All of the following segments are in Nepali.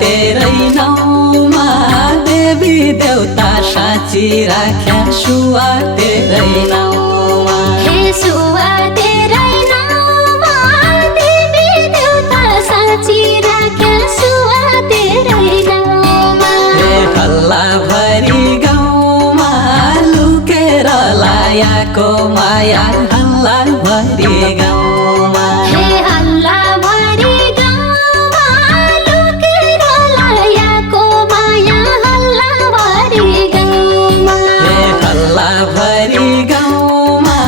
तेरै नाउँमा देवी देवता साँची राख्या सुवा तेरै नाउँमा सुवा तेरै नाउँमा देवी देवता साँची राख्या सुवा तेरै नाउँमा हल्ला भरी गाउँमा लुकेर लायाको माया हल्ला भरी गाउँमा हल्ला भरी गाउँमा लुकेर लायाको माया हल्ला भरी गाउँमा हल्ला भरी गाउँमा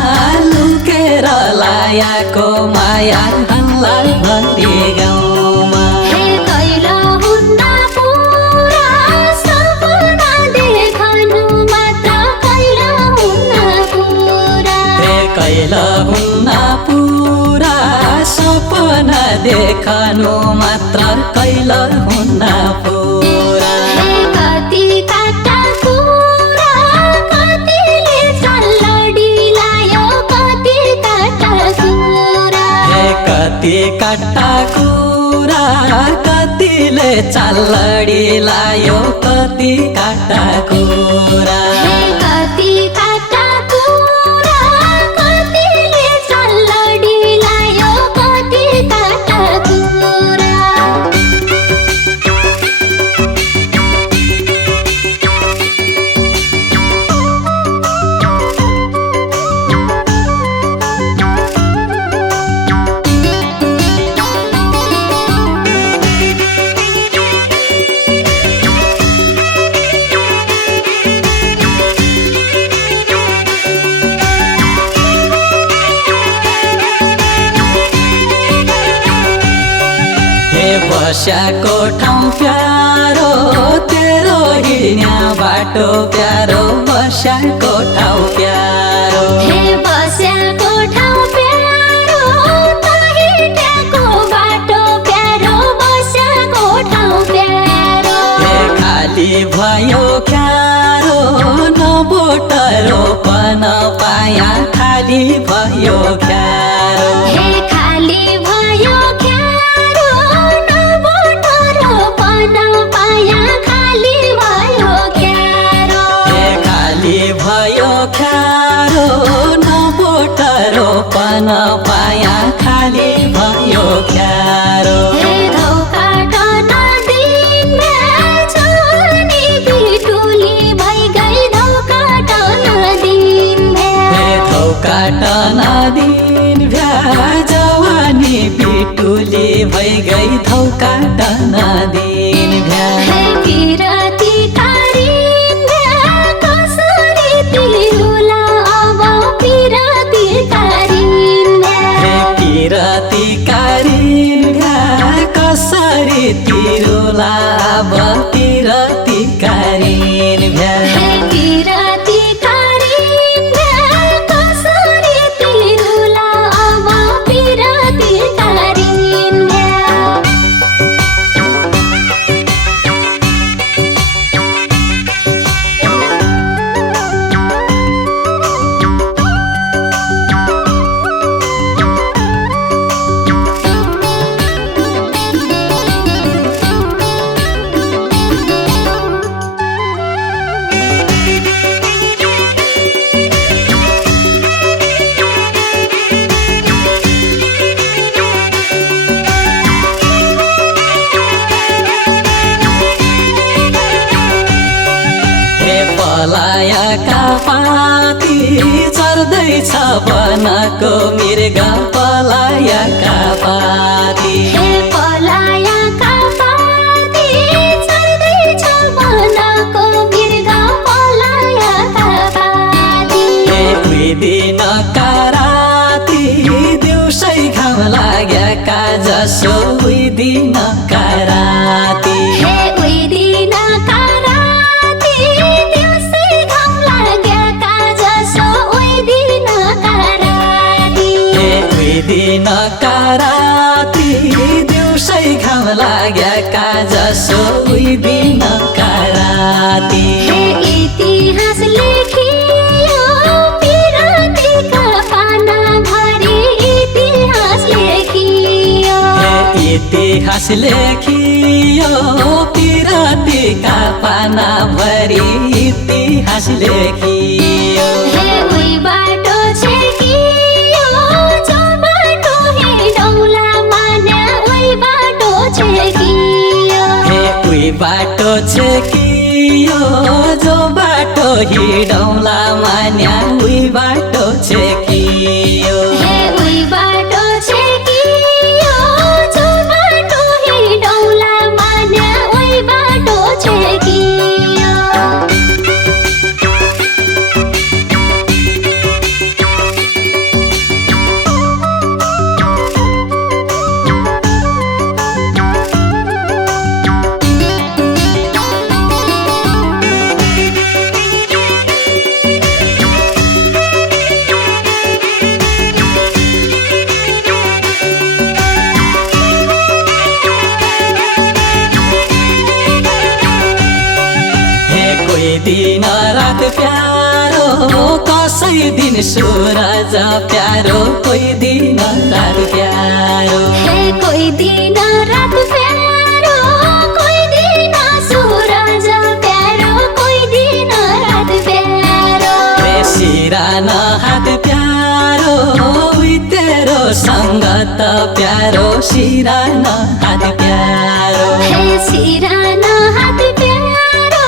लुकेर लायाको माया हल्ला भरी गाउँमा कैला हुन्न पुरा सपना देखाउनु मात्र कैला हुन्न पुरा कैला हुन्न पुरा सपना देखानु मात्र कैला हुन्न पुरा कति काटा कुरा कतिले चल्लडी लायो कति काटा कुरा कति काटा कुरा कतिले चालडी लायो कति काटा कुरा कति काटा कुरा कतिले चल्लडी लायो कति काटा कुरा बस्याको ठाउँ प्यारो तेरो हिँड्या बाटो प्यारो बस्याको ठाउँ प्यारो बस्याको ठाउँ प्यारो हिँडेको बाटो प्यारो बस्याको ठाउँ प्यारो खाली भयो क्यारो नबोटरो पन पाया खाली भयो क्यारो खाली भयो क्यारो नबोटरो पन पाया खाली भयो क्यारो खाली भयो क्यारो नबोटरो पन पाया खाली भयो क्यारो धोका नदिन छोनी बिटुली भइ गई धोका नदिन धोका नदिन भ्या जवानी बिटुली भइ गई धोका नदिन भ्या पिरती कारिन कसरी तिरुला अब पिरती कारिन पिरती कारिन भ्या कसरी तिरुला अब पिरती कारिन भ्या पिरती कारिन कसरी तिरुला अब पिरती कारिन पलायका पाती चढ्दैछ वनको मृग पलायका पाती पलायका पाती चढ्दैछ वनको दिनका राति दिउँसै घाम लागेका जसो उही दिनका राति हे इतिहास लेखियो पिरातीका पाना भरि इतिहास लेखियो इतिहास लेखियो पिरातीका पाना भरि इतिहास लेखियो हे उही बाटो छेकियो जो बाटो हिँडौला मान्या उही बाटो छेकियो हे उही बाटो छेकियो जो बाटो हिँडौला मान्या उही बाटो छेकियो हे उही बाटो छेकियो जो बाटो हिँडौला मान्या उही बाटो छेकियो दिन रात प्यारो कसै दिन सूरज प्यारो कोही दिन रात प्यारो हे कोही दिन रात प्यारो कोही दिन सूरज प्यारो कोही दिन रात प्यारो सिराना हात प्यारो उही तेरो सङ्गत प्यारो सिराना हात प्यारो हे सिराना हात प्यारो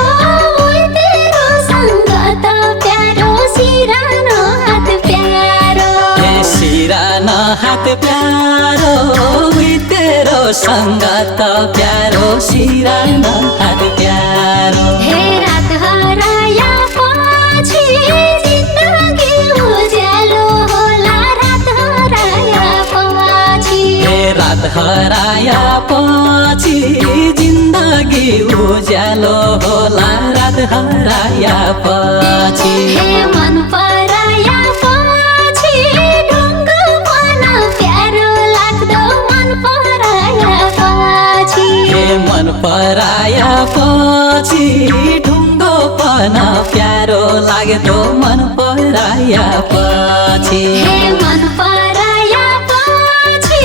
उही तेरो सङ्गत प्यारो सिराना हात प्यारो हे सिराना हात प्यारो उही तेरो सङ्गत प्यारो सिराना हात प्यारो हे रात हराया पछि जिन्दगी उज्यालो होला रात हराया पछि हे रात हराया पछि जिन्दगी उज्यालो होला रात हराया पछि हे मन पराया पछि ढुङ्गो मन प्यारो लाग्दो मन पराया पछि हे मन पराया पछि ढुङ्गो पन प्यारो लाग्दो मन पराया पछि हे मन पराया पछि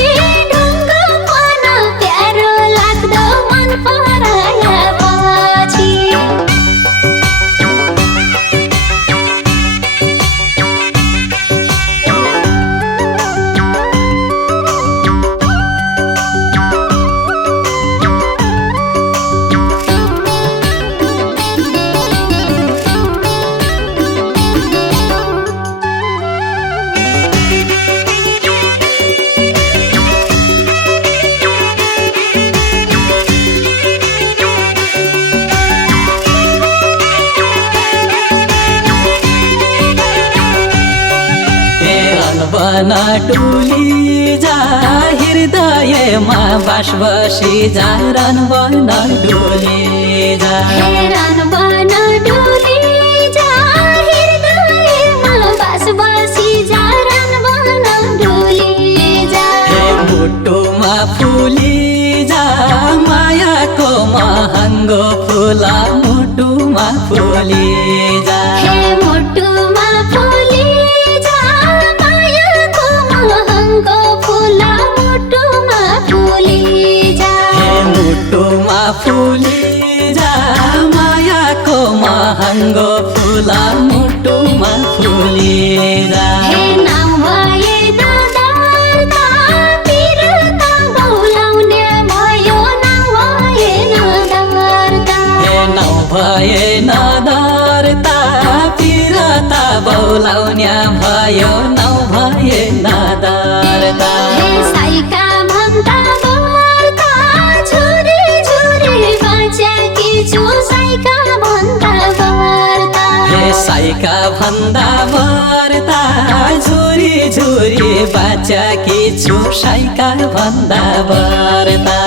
ढुङ्गो मन प्यारो लाग्दो मन पराया पछि बन डुली जा हृदयमा बास बसी जा रन बन डुली जा हेरान बन डुली जा हृदयमा बास बसी जा रन बन डुली जा हे मुटुमा फुली जा मायाको महँगो फुला मुटुमा फुली जा हे मुटुमा फुली जा मायाको महँगो फुला मुटुमा फुली जा हे मुटुमा फुली जा मायाको महँगो फुला मुटुमा फुली जा हे नाम भए दादा पिरता बोलाउने भयो नाम भए नदर्दा हे नौ भए नदर्ता पिरता बोलाउने भयो नौ भए नदर्ता हे साइका भन्दा बर्ता छोरी छोरी बाँचेकी छु साइका भन्दा बर्ता हे साइका भन्दा बर्ता झुरी झुरी बाचाकी छु साइका भन्दा बर्ता